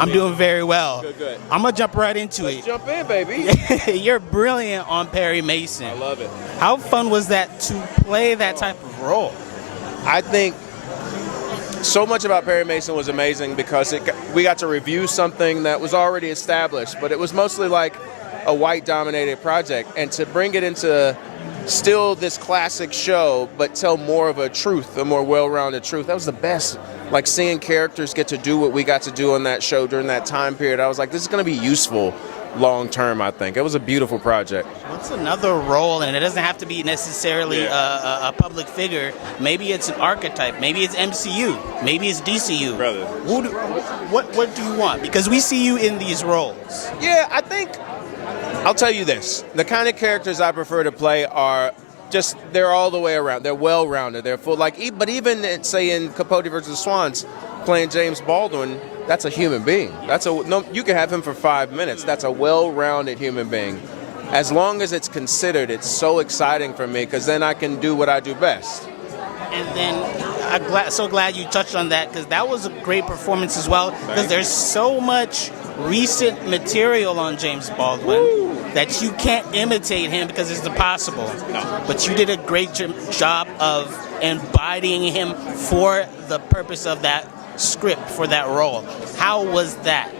I'm doing very well. Good. I'm gonna jump right into Let's it. jump in, baby. You're brilliant on Perry Mason. I love it. How fun was that to play that type of role? I think so much about Perry Mason was amazing because we got to review something that was already established, but it was mostly like a white-dominated project, and to bring it into still this classic show, but tell more of a truth, a more well-rounded truth. That was the best. Like seeing characters get to do what we got to do on that show during that time period. I was like, this is going to be useful long-term, I think. It was a beautiful project. What's another role, and it doesn't have to be necessarily a public figure. Maybe it's an archetype. Maybe it's MCU. Maybe it's DCU. Brother. What do you want? Because we see you in these roles. Yeah, I think, I'll tell you this. The kind of characters I prefer to play are just, they're all the way around. They're well-rounded. They're full, but even, say, in Capote versus Swans, playing James Baldwin, that's a human being. You can have him for 5 minutes. That's a well-rounded human being. As long as it's considered, it's so exciting for me because then I can do what I do best. And then I'm so glad you touched on that because that was a great performance as well because there's so much recent material on James Baldwin that you can't imitate him because it's impossible. No. But you did a great job of embodying him for the purpose of that script, for that role. How was that?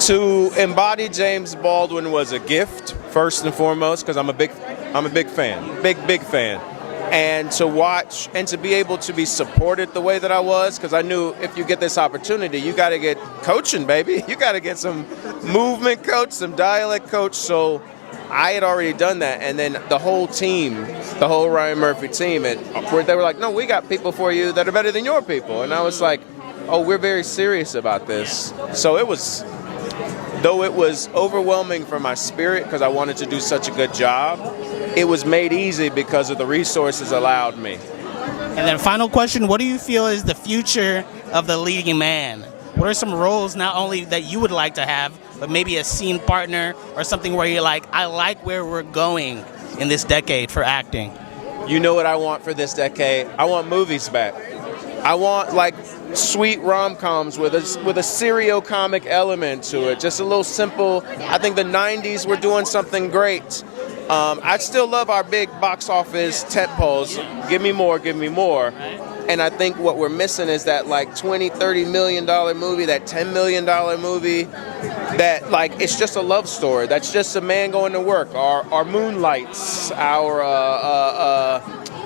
To embody James Baldwin was a gift, first and foremost, because I'm a big fan, big fan. And to watch and to be able to be supported the way that I was, because I knew if you get this opportunity, you got to get coaching, baby. You got to get some movement coach, some dialect coach. So I had already done that. And then the whole team, the whole Ryan Murphy team, where they were like, no, we got people for you that are better than your people. And I was like, oh, we're very serious about this. So it was, though it was overwhelming for my spirit because I wanted to do such a good job, it was made easy because of the resources allowed me. And then final question, what do you feel is the future of the leading man? What are some roles not only that you would like to have, but maybe a scene partner or something where you're like, I like where we're going in this decade for acting? You know what I want for this decade? I want movies back. I want like sweet rom-coms with a serio-comic element to it. Just a little simple. I think the 90s were doing something great. I still love our big box office tentpoles. Give me more, give me more. And I think what we're missing is that like $20, $30 million movie, that $10 million movie, that like it's just a love story. That's just a man going to work. Our Moonlights, our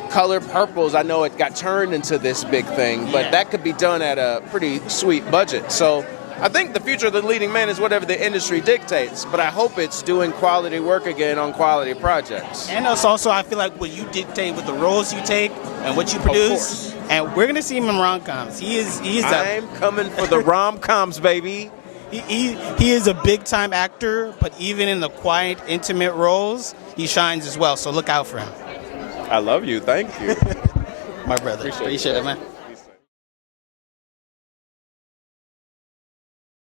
Color Purples, I know it got turned into this big thing, but that could be done at a pretty sweet budget. So I think the future of the leading man is whatever the industry dictates, but I hope it's doing quality work again on quality projects. And it's also, I feel like what you dictate with the roles you take and what you produce, and we're going to see him in rom-coms. I'm coming for the rom-coms, baby. He is a big-time actor, but even in the quiet, intimate roles, he shines as well, so look out for him. I love you. Thank you. My brother. Appreciate it, man.